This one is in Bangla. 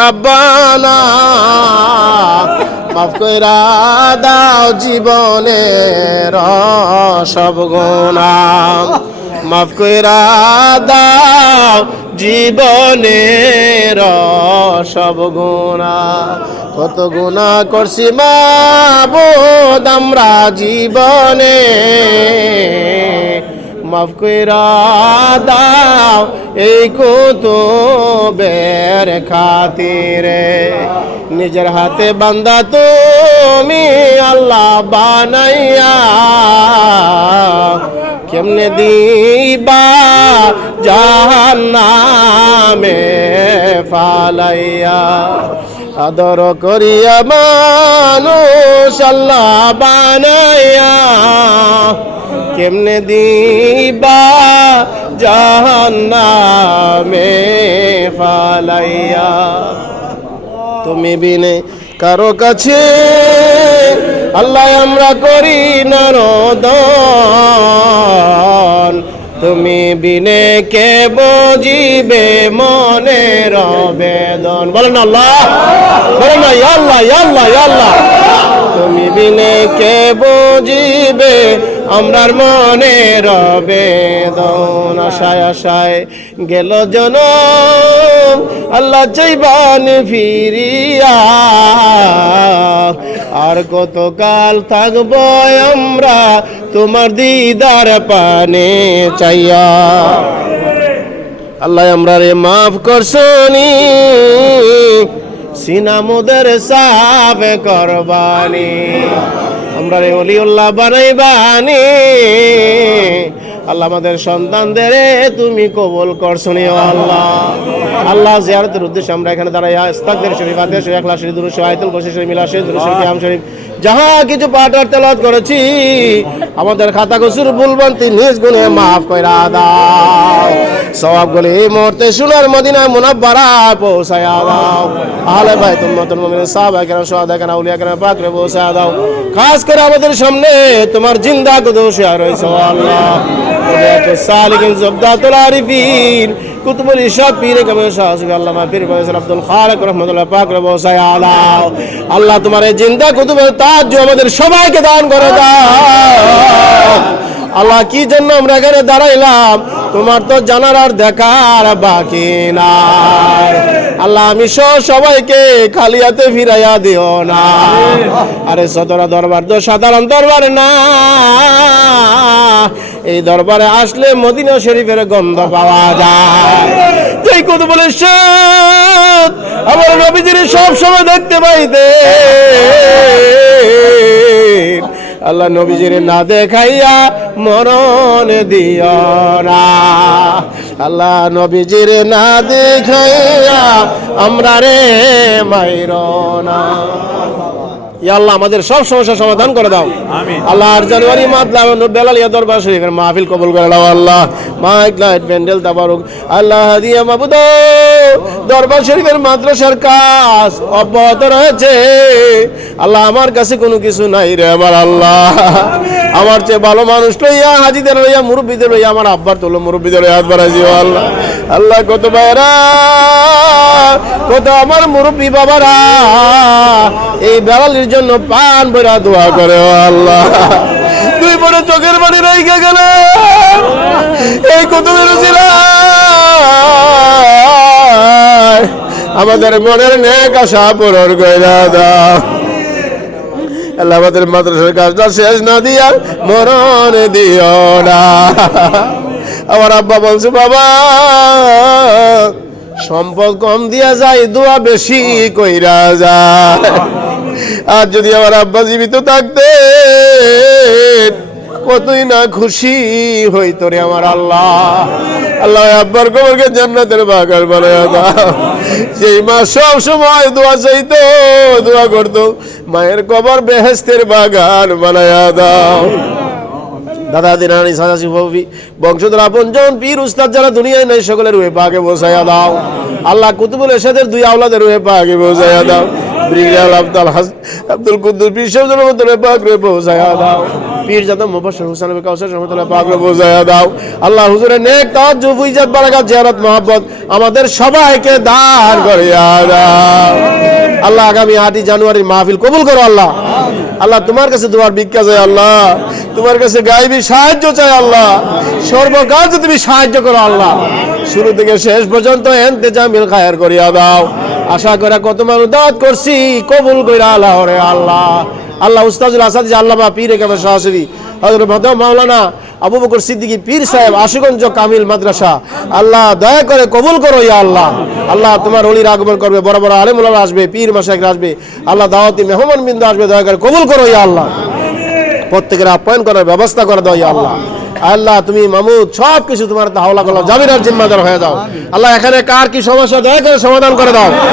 রব্বানা মাফ কইরা দাও জীবনের সব গুনাহ, মাফ কইরা দাও জীবনের সব গুনাহ। কত গুনাহ করছি মাবুদ আমরা জীবনে, মাফ কইরা দাও এই কুতুবের খাতিরে। নিজের হাতে বান্দা তুমি আল্লাহ বানাইয়া, কেমনে দিবা জাহান্নামে ফালাইয়া। আদর করিয়া মানুষ আল্লাহ বানাইয়া, কেমনে দিবা জাহান্নামে ফালাইয়া। তুমি বিনে কারো কাছে আল্লাহ আমরা করি নারদন, তুমি বিনে কে বুঝিবে মনের বেদন। বলেন আল্লাহ, বলেন না ইয়া আল্লাহ, ইয়া আল্লাহ, ইয়া আল্লাহ। তুমি বিনে কে বুঝিবে আমরার মনের বেদন। আশায় আশায় গেল জনম আল্লাহ চাইবান ফিরিয়া, আর কতকাল থাকবো আমরা তোমার দিদার পানে চাইয়া। আল্লাহ আমরা রে মাফ করছনি, সিনা মুদের সাফ করবানি, আমরা রে ওলিউল্লাহ বানাইবানি। আল্লাহ আমাদের সন্তানদের তুমি কবুল করছনি আল্লাহ। আল্লাহ জিয়ারতের উদ্দেশ্যে আমরা এখানে দাঁড়াইয়া ইস্তাগফির শরীফ, ফাতিহা শরীফ, ইখলাস শরীফ, দুরূদ শরীফ, আয়াতুল কুরসি শরীফ, মিলাদ শরীফ, দুরূদ শরীফ, কিয়াম শরীফ, যাহা কিছু পাঠ আর তেলাওয়াত করেছি আমাদের খাতা কসুর ভুলভ্রান্তি নিজ গুণে মাফ কইরা দাও। সওয়াবগুলি এই মুহূর্তে সোনার মদিনা মুনাব্বারা পৌঁছায়া দাও। আহলে বাইত উম্মাতুল মুমিনিন সাহাবা কেরাম শুহাদা কেরাম আউলিয়া কেরাম পাক রে পৌঁছায়া দাও। খাস করে আমাদের সামনে তোমার জিন্দা কুদুস রয়েছে আল্লাহ। সালিকিন জবদাতুল আরিফিন কুতুবুল ইরশাদ পীর কামেল শাহ আল্লামা পীর ফয়সাল আব্দুল খালেক রাহমাতুল্লাহ পাক রে পৌঁছায়া দাও। আল্লাহ তোমার এই জিন্দা কুতুবের তাজ আমাদের সবাইকে দান করে দাও। আল্লাহ কি জন্য আমরা এখানে দাঁড়াইলাম তোমার তো জানার আর দেখার বাকি নাই। আল্লাহ আমি সবাইকে খালি হাতে ফিরাইয়া দিও না। আরে সদরা দরবার তো সাধারণ দরবার না, এই দরবারে আসলে মদিনা শরীফের গন্ধ পাওয়া যায়। এই কথা বলে আমার নবীজির সব সময় দেখতে পাইতে, আল্লাহ নবীজির না দেখাইয়া মরণ দিও না। আল্লাহ নবীজির না দেখাইয়া আমরা রে মাইরো না। আল্লাহ আমাদের সব সমস্যার সমাধান করে দাও। আল্লাহ আর জানুয়ারি মাদলা বেলালিয়া দরবার শরীফের মাহফিল কবুল করে দাও। আল্লাহ মাইক লাইট প্যান্ডেল তাবারুক আল্লাহ হাদিয়া মাবুদ দরবার শরীফের মাদ্রাসার কাজ অব্যাহত রয়েছে। আল্লাহ আমার কাছে কোনো কিছু নাই রে আমার আল্লাহ, আমার চেয়ে ভালো মানুষ লইয়া, হাজিদের লইয়া, মুরব্বীদের লইয়া, আমার আব্বার তোলো মুরব্বীদের হাত বাড়াইছি আল্লাহ। আল্লাহ কত ভাইরা, কত আমার মুরব্বী বাবারা এই বেলালির জন্য পান ভরা দোয়া করে আল্লাহ। দুই বড় চোখের বাড়ি রাইখা গেল এই কত বেরোছিল আমাদের মনের নেক আশা পূরণ কইরা দাও। আল্লাহ আমাদের মাদ্রাসার কাজটা শেষ না দিয়া মরণ দিও না। আমার আব্বা বলছে বাবা সম্পদ কম দিয়া যায়, দোয়া বেশি কইরা যায়। আর যদি আমার আব্বা জীবিত থাকতে কতই না খুশি হইতো রে আমার আল্লাহ। আল্লাহ আব্বার কবরকে জান্নাতের বাগান বানায়া দাও। সেই মা সব সময় দোয়া চাইতো, দোয়া করতো, মায়ের কবর বেহেশতের বাগান বানায়া দাও। দাদা দিনানি সাদাসি ভবি বংশধর আপনজন পীর উস্তাদ যারা দুনিয়ায় নাই সকলের রুহে পাকে বসাইয়া দাও। আল্লাহ কুতুবুল এরশাদের দুই আওলাদের রুহে পাকে বসাইয়া দাও। ব্রিগেডিয়ার আব্দুল কুদ্দুস পীর সাহেবের রুহে পাকে বসাইয়া দাও। পীর জাদা মুবাশশির হুসাইন নবী কাউসার রহমাতুল্লাহ পাক রে বুঝায়া দাও আল্লাহ হুজুরের নেক তাওয়াজ্জুহ ইজ্জত বারাকাত জিয়ারত মহব্বত আমাদের সবাইকে দান করিয়া দাও আল্লাহ আগামী 8 জানুয়ারি মাহফিল কবুল করো আল্লাহ আল্লাহ তোমার কাছে দুয়ার ভিক্ষা চাই আল্লাহ তোমার কাছে গায়বী সাহায্য চাই আল্লাহ সর্বকার্যে তুমি সাহায্য করো আল্লাহ শুরু থেকে শেষ পর্যন্ত ইন্তেজামিল খায়ের করিয়া দাও আশা করে কত মানুষ দাওয়াত করছি কবুল কইরা আল্লাহ রে আল্লাহ আল্লাহ উস্তাদুল আসাদ আল্লামা পীর একেবারে সরাসরি হযরত মাওলানা আবু বকর সিদ্দিকী পীর সাহেব আশুগঞ্জ কামিল মাদ্রাসা আল্লাহ দয়া করে কবুল করো ইয়া আল্লাহ আল্লাহ তোমার ওলির আগমন করবে বড় বড় আলেম ওলামা আসবে পীর মাশায়েখ আসবে আল্লাহ দাওয়াতি মেহমান বিন্দু আসবে দয়া করে কবুল করো ইয়া আল্লাহ প্রত্যেকের আপ্যায়ন করার ব্যবস্থা করে দাও ইয়া আল্লাহ আল্লাহ তুমি মামুদ সব কিছু তোমার হাওলা করো জামিনের জিম্মাদার হয়ে যাও আল্লাহ এখানে কার কি সমস্যা দয়া করে সমাধান করে দাও